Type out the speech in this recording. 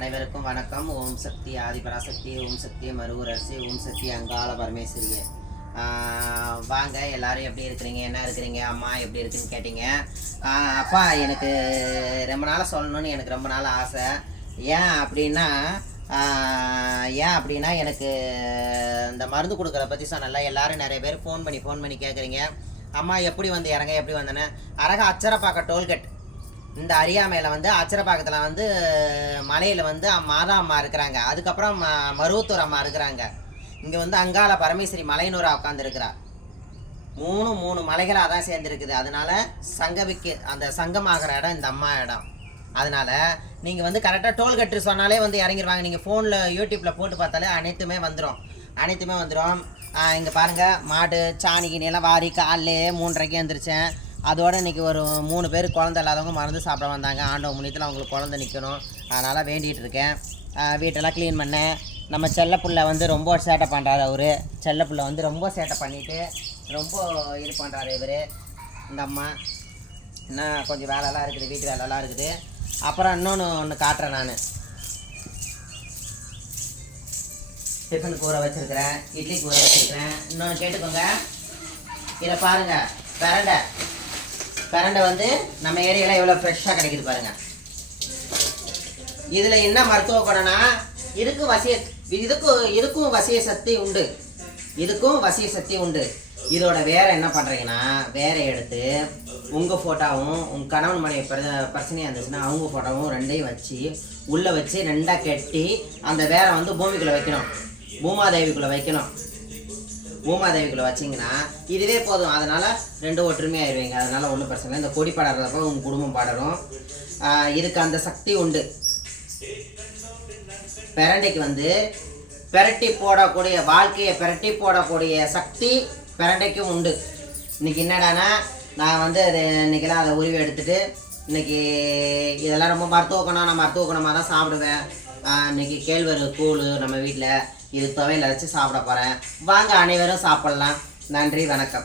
அனைவருக்கும் வணக்கம். ஓம் சக்தி ஆதிபராசக்தி, ஓம் சக்தி மருவரசி, ஓம் சக்தி அங்காள பரமேஸ்வரியே. வாங்க எல்லாரும் எப்படி இருக்கிறீங்க, என்ன இருக்கிறீங்க, அம்மா எப்படி இருக்குன்னு கேட்டீங்க. அப்பா எனக்கு ரொம்ப நாளாக சொல்லணும்னு எனக்கு ரொம்ப நாள் ஆசை. ஏன் அப்படின்னா எனக்கு இந்த மருந்து கொடுக்குற பற்றி சொன்னல, எல்லோரும் நிறைய பேர் ஃபோன் பண்ணி கேட்குறீங்க. அம்மா எப்படி வந்து இறங்க, எப்படி வந்தேன்னு. அரக அச்சரப்பாக்கம் டோல்கேட் இந்த அரியாமையில் வந்து அச்சரப்பாக்கத்தில் வந்து மலையில் வந்து மாதா அம்மா இருக்கிறாங்க. அதுக்கப்புறம் மருவத்தூர் அம்மா இருக்கிறாங்க. இங்கே வந்து அங்காள பரமேஸ்வரி மலையனூரா உட்காந்துருக்கிறார். மூணு மலைகளாக தான் சேர்ந்துருக்குது. அதனால் சங்கவிக்கு அந்த சங்கமாகிற இடம் இந்த அம்மா இடம். அதனால் நீங்கள் வந்து கரெக்டாக டோல்கேட்டு சொன்னாலே வந்து இறங்கிடுவாங்க. நீங்கள் ஃபோனில் யூடியூப்பில் போட்டு பார்த்தாலே அனைத்துமே வந்துடும். இங்கே பாருங்கள், மாடு சாணிக்கு நிலம் வாரி காலையிலே 3:30 எழுந்திரிச்சேன். அதோடு இன்றைக்கி ஒரு 3 பேர் குழந்தை இல்லாதவங்க மருந்து சாப்பிட வந்தாங்க. ஆண்டவ முன்னியத்தில் அவங்களுக்கு குழந்தை நிற்கணும், அதனால் வேண்டிகிட்டு இருக்கேன். வீட்டெல்லாம் க்ளீன் பண்ணேன். நம்ம செல்லப்புள்ள வந்து ரொம்ப சேட்டை பண்ணுறாரு. அவர் செல்லப்புள்ள வந்து ரொம்ப சேட்டை பண்ணிவிட்டு ரொம்ப இது பண்ணுறாரு. இவர் இந்த அம்மா என்ன கொஞ்சம் வேலைலாம் இருக்குது, வீட்டு வேலைலாம் இருக்குது. அப்புறம் ஒன்று காட்டுறேன். நான் டிஃபனுக்கு ஊற வச்சுருக்கிறேன், இட்லிக்கு ஊற வச்சுருக்கிறேன். இன்னொன்று கேட்டுக்கோங்க, இதை பாருங்கள். பிரண்டை வந்து நம்ம ஏரியாவில் எவ்வளோ ஃப்ரெஷ்ஷாக கிடைக்குது பாருங்கள். இதில் என்ன மருத்துவ குணம்னா, இதுக்கும் வசிய சக்தி உண்டு. இதோட வேற என்ன பண்ணுறீங்கன்னா, வேற எடுத்து உங்கள் ஃபோட்டோவும் உங்கள் கணவன் மனைவி பிரச்சனையாக இருந்துச்சுன்னா அவங்க ஃபோட்டோவும் ரெண்டையும் வச்சு உள்ளே வச்சு 2ஆக கட்டி அந்த வேற வந்து பூமிக்குள்ளே வைக்கணும். பூமாதேவிக்குள்ளே வச்சிங்கன்னா இதுவே போதும். அதனால் 2 ஒற்றுமையாகிடுவீங்க. அதனால் ஒன்றும் பிரச்சனை இல்லை. இந்த கொடி பாடுறப்போ உங்கள் குடும்பம் பாடணும். இதுக்கு அந்த சக்தி உண்டு. பிரண்டைக்கு வந்து வாழ்க்கையை பிரட்டி போடக்கூடிய சக்தி பிரண்டைக்கும் உண்டு. இன்றைக்கி என்னடானா, நான் வந்து இன்றைக்கெல்லாம் அதை உருவி எடுத்துகிட்டு இன்றைக்கி இதெல்லாம் ரொம்ப நான் மருத்துவ குணமாக தான் சாப்பிடுவேன். இன்றைக்கி கேழ்வரகு கூழ் நம்ம வீட்டில் இது துவையில் வச்சு சாப்பிட போகிறேன். வாங்க அனைவரும் சாப்பிட்லாம். நன்றி, வணக்கம்.